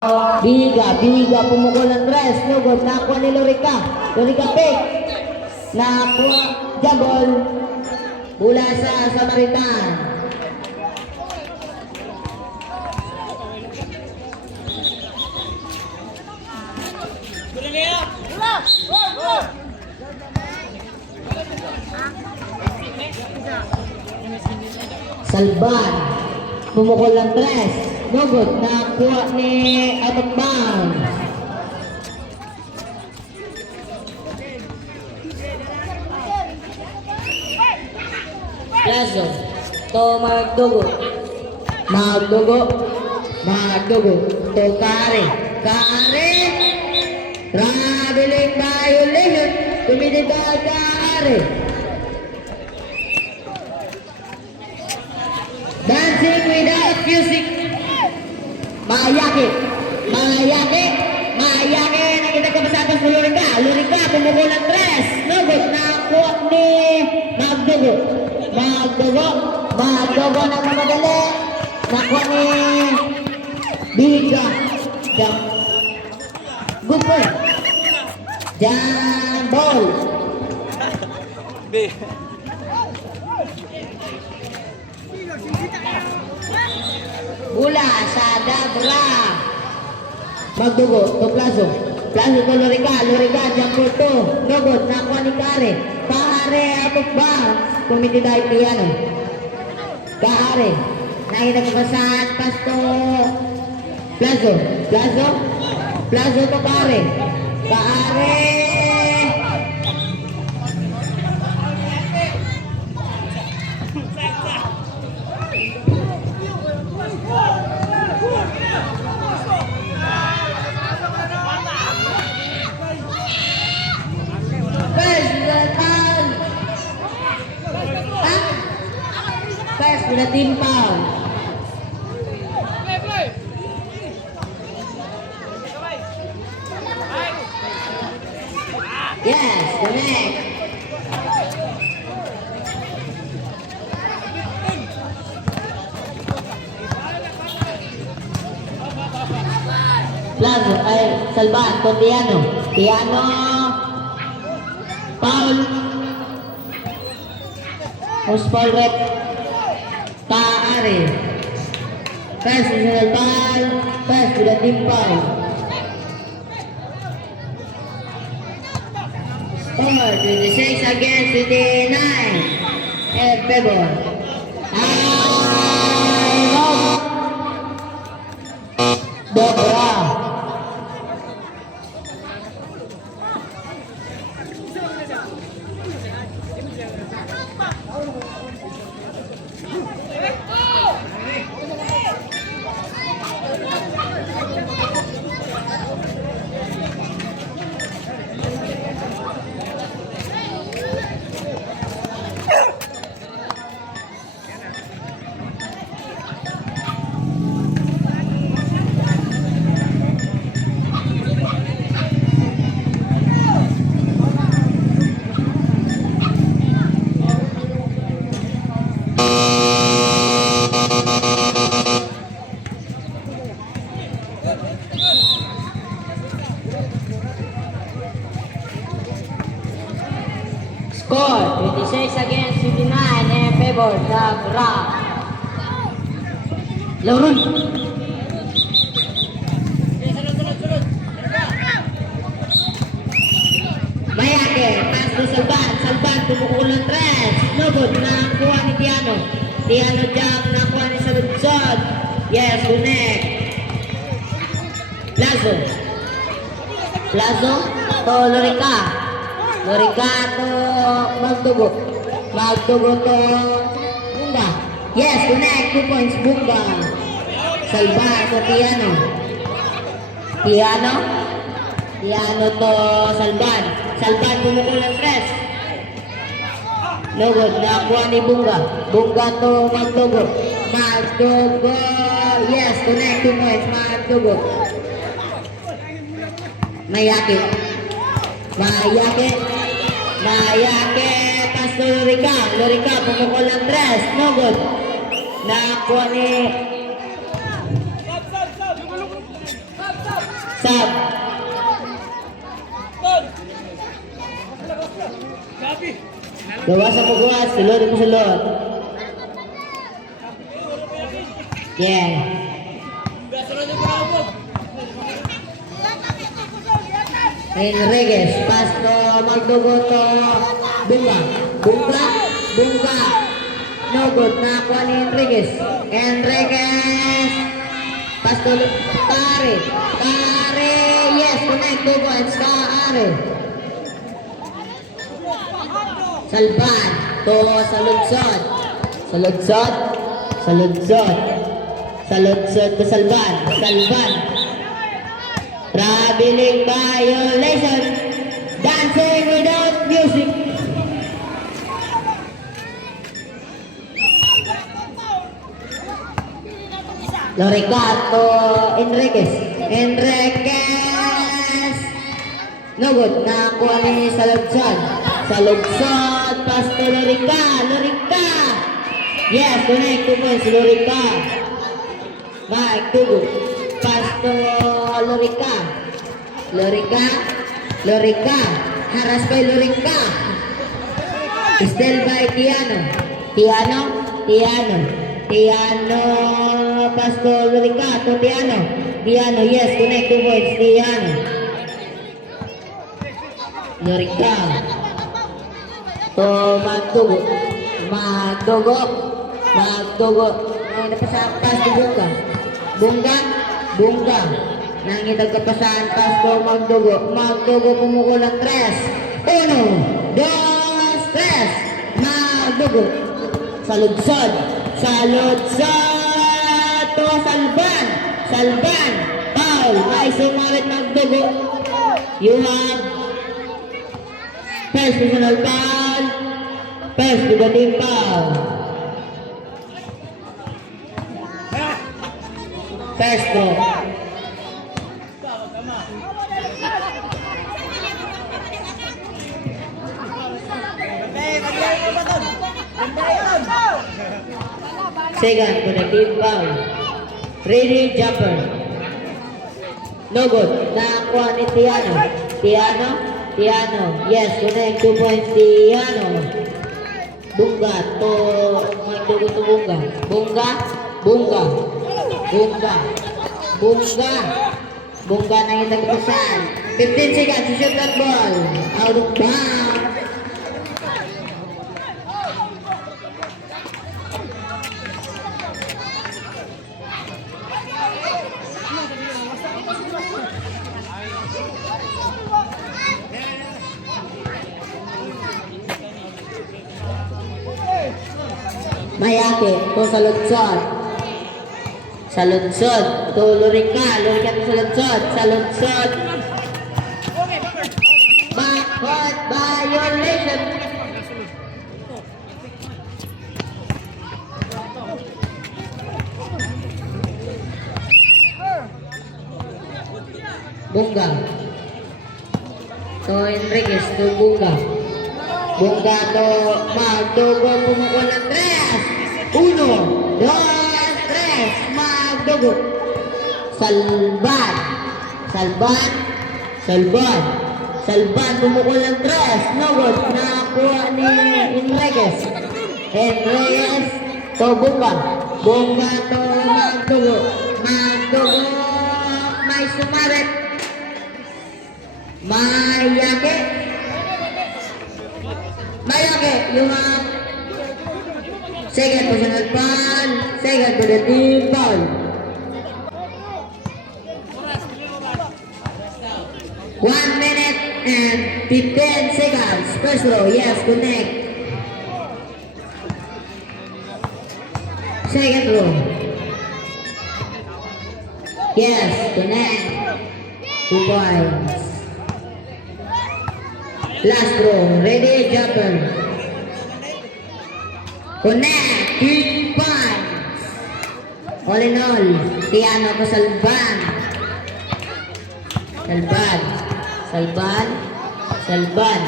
Biga, pumukol ng dress, lugod, nakuha ni Lorica pick, nakuha, jabol, mula sa Samaritan. Salban, pumukol ng dress, lugod, nakuha ni out of bounds. Plazo, to Magdugo, to Kare, traveling violation, kumidita Kare. Dancing without music. Mayake, nakita ka ba sa atas ng Lorica, pumukol ng dress, lugod, nakuha ni Magdugo na mamadali, nakuha ni Biga, good point, jambol, bola sa Dabra, Magdugo to Plazo to Lorica, jumper to, lugod, nakuha ni Kare out of bounds, kumitida Piano, Kare, nakita ko sa pass to Plazo to Kare, First with a team foul. Yes, connect. Plazo, Salvan, to Piano, foul. Most foul rep. Kare, pass to Salvan, pass to the team foul. Score 26 against 29. El Pebor. Dobra. Score 26 against 59 in favor of Dabra. Laurun. Mayake, pass to Salvan, pumukul ng tres, lugod, nakuha ni Piano jump, nakuha ni Saludsod, yes, connect. Plazo, to Lorica to Magdugo to Bunga, yes, connect, 2 points, Bunga. Salvan to Piano to Salvan pumukul ng tres, lugod, nakuha ni Bunga to Magdugo, yes, connect, 2 points, Magdugo. Mayake, pass to Lorica, pumukol ng tres, lugod, nakuha ni Sub. Gawa sa paggawas, sulod mo sulod. Yeah. Enriquez, pass to magdugo to Bunga. Bunga, Bunga. No good, nakuha ni Enriquez. Enriquez. Pass to Kare. Kare, yes, connect dugo, it's Kare. Salban, to Saludsod. Saludsod, Saludsod. Saludsod to Salban. Salban. Traveling violation. Dancing without music. Loricato Enriquez. Enriquez. No good. Nakuha ni Saludsod. Saludsod. Pass to Lorica. Lorica. Yes, connect 2 points. Lorica. Mike Tugu. Pass to Lorica. Lorica. Lorica. Haras by Lorica. Still by Tiano. Tiano. Tiano. Tiano. Pass to Lorica. To Tiano. Tiano. Yes, connect 2 points. Tiano. Lorica. To Magdugo. Magdugo. Magdugo. Ay, napasapas to Bunga. Bunga. Bunga. Nangitag kapasahan. Pass to Magdugo. Magdugo pumuko ng 3. 1, 2, 3. Magdugo. Saludsod. Saludsod. To Salban. Salban. Foul. Ay, sumalit Magdugo. You have first personal foul. First to the team foul. First throw. Second to the team foul. Ready jumper. No good. Nakuha ni Tiano. Tiano. Tiano. Yes, connect 2 points. Tiano. Bunga to Magdugo to Bunga. Bunga. Bunga. Bunga. Bunga. Bunga na yung nagpasan. 15 seconds to shoot that ball. Out of bounds. Mayake to Saludsod. Saludsod to Lorica. Lorica to Saludsod. Saludsod. Backcourt violation. Bunga. To Enriquez to Bunga. Bunga to Magdugo pumuko ng 3. 1, 2, 3. Magdugo. Salban. Salban. Salban. Salban pumuko ng 3. No good. Nakuha ni Enriquez. Enriquez to Bunga. Bunga to Magdugo. Magdugo. May sumarit. Mayake. Mayake, you have second personal foul, second to the team foul. 1 minute and 15 seconds. First row, yes, connect. Second row. Yes, connect. 2 points. Last row, ready, jumper. Connect, 3 points. All in all, Tiano to Salban. Salban. Salban. Salban.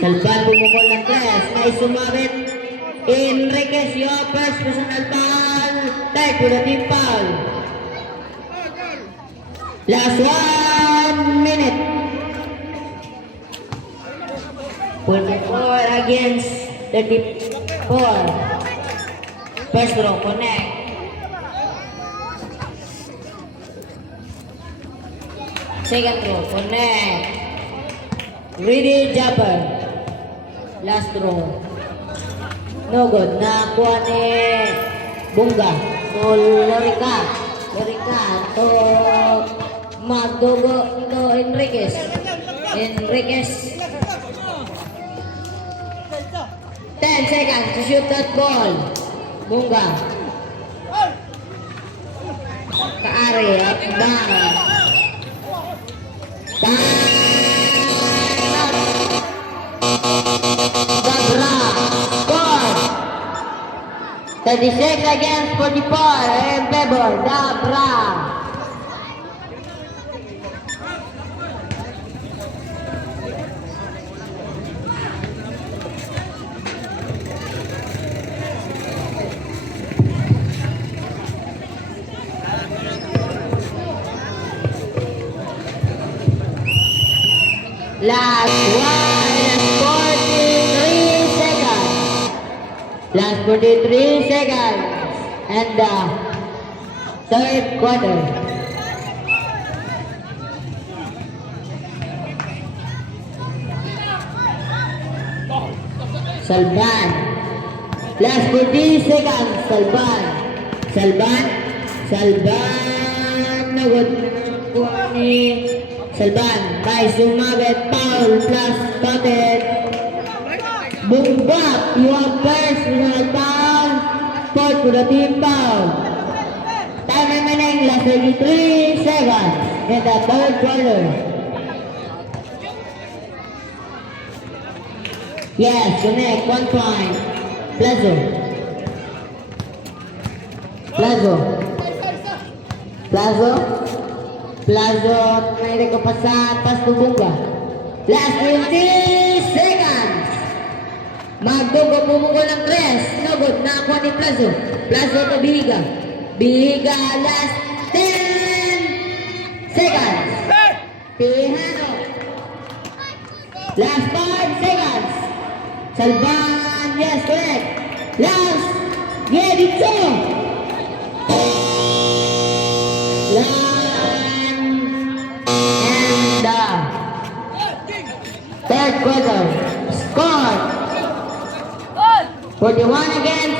Salban pumukol ng 3. May sumabit. Enriquez, your first personal foul. Take to the team foul. Last 1 minute. 44 against 34. First row, connect. Second row, connect. Ready, jumper. Last row. No good. Nakuha ni Bunga. So, Lorica to Magdogo to Enriquez. 10 seconds to shoot that ball. Bunga. Kaari at bang. Dabra. Score. 36 against 44 in favor. Dabra. Last 43 seconds. And the third quarter. Salban. Last 40 seconds. Salban. Nagod ni Salban. By Sumabit. Foul plus spotted. Bunga, you have first personal foul. Fourth to the team foul. Time remaining last 33 seconds in the third quarter. Yes, connect, 1 point. Plazo, may nagkapasan, pas to Bunga. Last 20 seconds. Magdogo pumungol ng 3. No good. Nakakuha ni Plazo. Plazo to Bihiga. Bihiga last 10 seconds. Tejano. Last 5 seconds. Salban. Yes, correct. Last. Yeah, dito. And third quarter. Score. 41 against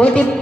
40.